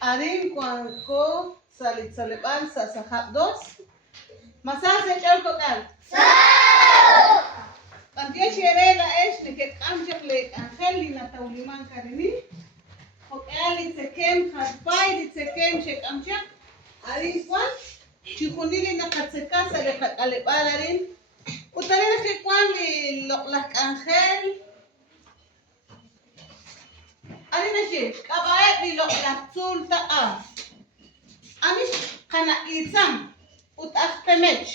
Arin cuanco salitzalepan sasajap dos. Masas echar total. Antia shere la esh ne ket amjak le angel li na tauliman karini. Okali tsekem khatpai li tsekem shek amjak. Arin kwan chikunili na katseka sa le kakalebalarin. Utalena ke kwan li loklak angel. Arin na shi kabaet li loklak tul ta'a. Amish kana itam utaf pemech.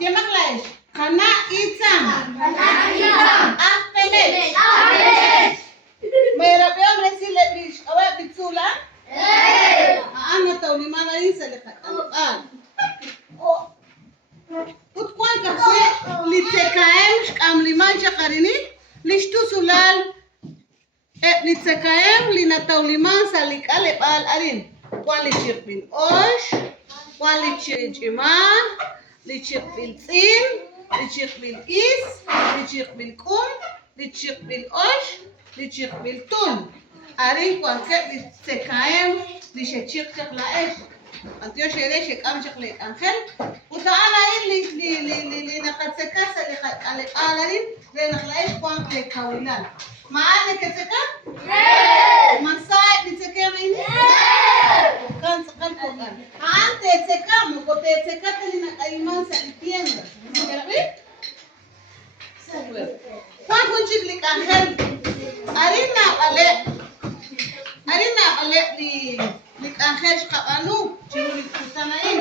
Jemak lain kana itam af pemech. Mayroon yung resile bish awak bitsula. Ana tauliman arin sa lekat alukan. Utkwan kasi litekaem am liman shakarini lishtu sulal litekaem linatauliman sa likalep al arin. Kwan lichik bin osh, kwan lichik jiman, lichik bin tsin, lichik bin is, lichik bin kum, lichik bin osh, lichik bin tun. Arin kwan ke litekaem lishechik chak laesh. Antio shere shek am chak le angel. Utaala in li nakatseka sa likalep al arin le naklaesh kwan le kawilan. Maane katseka? Masai litekaem ini? Kan sekali kan. Ante tseka mo ko tseka tali na kaiman sa tienda. Kerabi? Kwan kunchik li angel. Arina ale li angel shkabanu chini kutanain.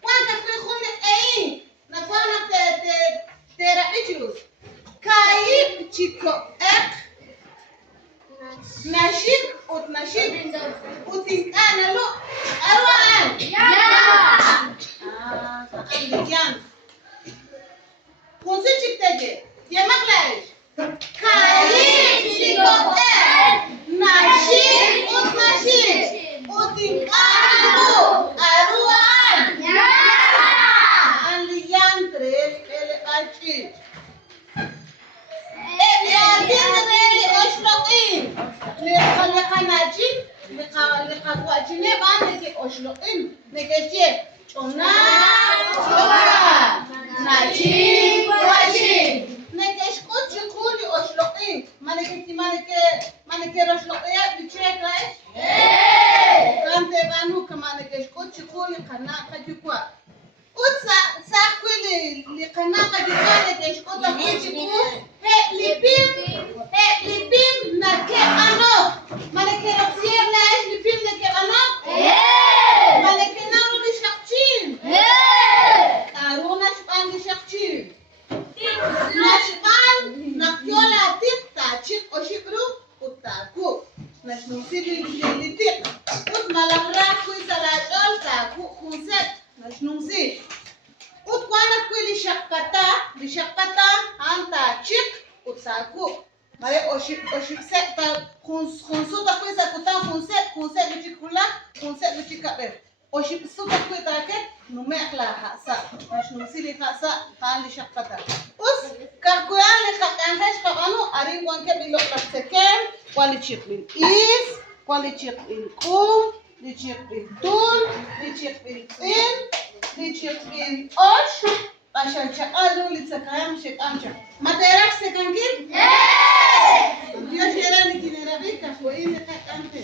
Kwan ka khul ei na kwan te rabichus. Kai chiko ek nashik ut nashik utinkana lo arwaan liyan kunsi chikteje ye maglaish kai chiko ek nashik ut nashik utinkana lo arwaan liyan tres ele achi لقناجين لقواجين بان نجي أشلقين نجي شونا ناجين واجين نجي شكون شكوني أشلقين ما نجي رشلقيا بتشيك رايش كان تبانو كمان نجي شكوني قنا كجوا ساكوي لقنا كجوا نجي شكون تقول لبيم نكى أنا ما نكى رفيع لاش لبيم نكى أنا ما نكى نارو لشقتين أرونا شبان لشقتين نشبان نكيولا تيتا تشيك أشيبرو وتاكو نشنوسي لتيك وت ملامرا كوي سلاجول تاكو خنزت نشنوسي وت كوانا كوي لشقتا أنت تشيك وتاكو Mare oshipset ta khunsuta kuisa kutan khunset bichikula khunset bichikabe oshipsuta kuita ke numekla hasa mashnusili hasa hali shaqata us kakuyan le khatanhash qabanu arin wanke bilok lakseken kwali chikbil is kwali chikbil kum li chikbil tun li chikbil in li chikbil osh عشان شقالو لتسكايم شقامشا ما تعرفش سكانكين؟ ايه! يا شيراني كده ربيك كويس كانت